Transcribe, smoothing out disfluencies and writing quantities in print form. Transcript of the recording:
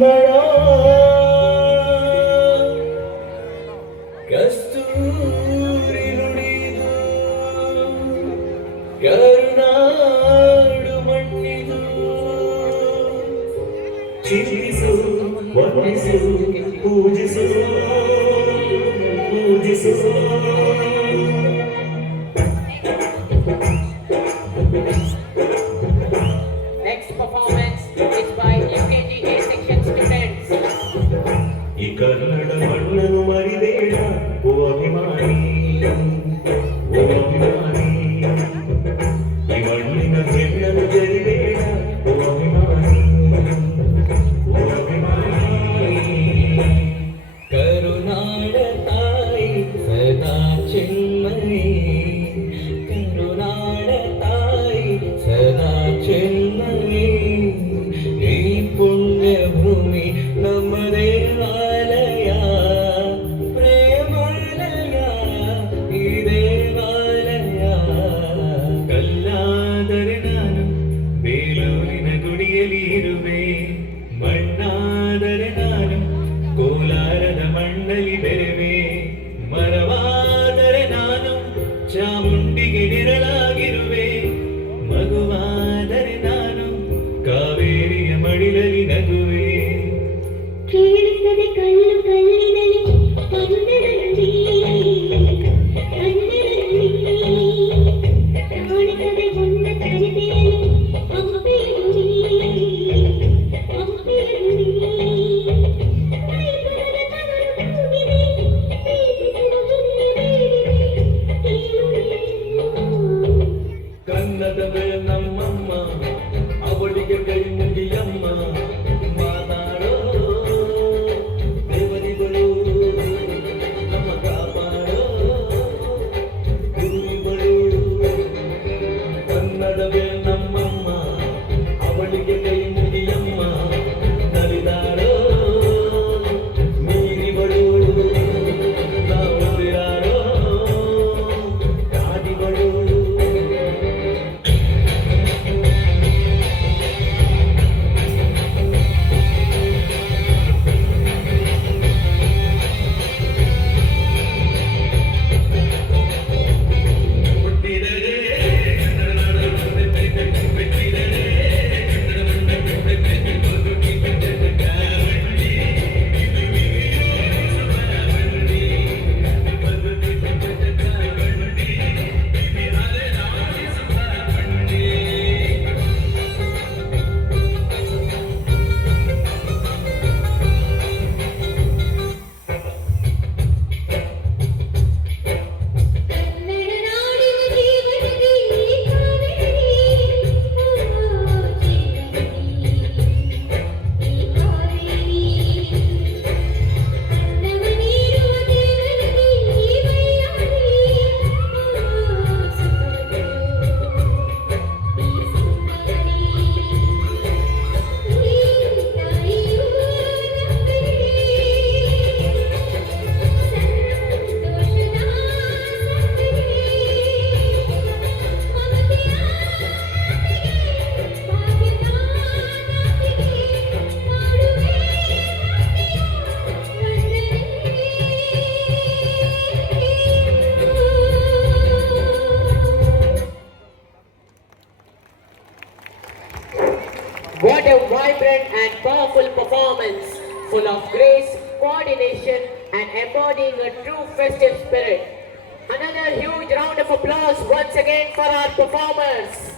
Kannada Kasturi ನುಡಿದು Karunadu ಮಣ್ಣಿದು ಚಿಂತಿಸು ವಂದಿಸು ಪೂಜಿಸು ಪೂಜಿಸು Next performance is by UKG A section students. ಈ ಕನ್ನಡ ಮಣ್ಣನ್ನು ಮರಿಬೇಡ ಓ ಅಭಿಮಾನಿ ಓ ಅಭಿಮಾನಿ ಈ ಮಣ್ಣಿನ ಹೆಣ್ಣನ್ನು ಜರಿಬೇಡ ಓ ಅಭಿಮಾನಿ ಓ ಅಭಿಮಾನಿ ಕರುನಾಡ ತಾಯಿ ಸದಾ ಚೆನ್ಮಯಿ ಕರುನಾಡ ತಾಯಿ ಸದಾ ಚೆನ್ಮಯಿ ಈ ಪುಣ್ಯ ಭೂಮಿ ನಮ್ಮ ದೇವಾಲಯ ಪ್ರೇಮಾಲಯ ಈ ದೇವಾಲಯ ಕಲ್ಲಾದರೆ ನಾನು ಬೇಲೂರಿನ ಗುಡಿಯಲ್ಲಿ ಇರುವೆ ಮಣ್ಣಾದರೆ ನಾನು ಕೋಲಾರದ ಮಣ್ಣಲ್ಲಿ ಬೆರೆವೆ ಮರವಾದರೆ ನಾನು ಚಾಮುಂಡಿಗೆ ನೆರಳಾಗಿರುವೆ ಮಗುವಾದರೆ ನಾನು ಕಾವೇರಿಯ ಮಡಿಲಲ್ಲಿ ನಗುವೆ ಕೇಳಿಸದೆ ಕಲ್ಲು ಕಲ್ಲಿನಲ್ಲಿ ಕನ್ನಡದಲ್ಲಿ ಕಾಣಿಸದೆ ಒಂದ ಕರಿತೆಯಲ್ಲಿ ಹಂಪಿಯ ಗುಡಿ ಹಂಪಿಯ ಗುಡಿ ಕೈಪುರದ ತವರು ಕೂಗಿದೆ ಪ್ರೀತಿಸುವ ಹುಣ್ಣಿಮೆ ಬೇಡಿದೆ ಕೇಳುವೆ ಕನ್ನಡವೇ ನಮ್ಮಮ್ಮ ಅವಳಿಗೆ ಕೈ ಮುಗಿಯಮ್ಮ ಮಾತಾಡೋ ದೇವರಿಗಳು ನಮ್ಮ ಕಾಪಾಡೋ ಗುರುಗಳು ಕನ್ನಡವೇ ನಮ್ಮಮ್ಮ ಅವಳಿಗೆ ಕೈ ಮುಗಿಯಮ್ಮ ನಲಿದಾಡೋ ನೀರಿಗಳು ನಾವು ಯಾರೋ ಗಾಡಿಗಳು ಕನ್ನಡ ನಾಡಿನ ಜೀವನದಿ ಕಾವೇರಿ ಈ ಕಾವೇರಿ ಕನ್ನಡ ನೀರುವ ದೇವನದಿ ಮೈಯಾರಿ ಈ ಸುಂದರಿ ಈ ತಾಯಿಯು What a vibrant and powerful performance, full of grace, coordination, and embodying a true festive spirit. Another huge round of applause once again for our performers.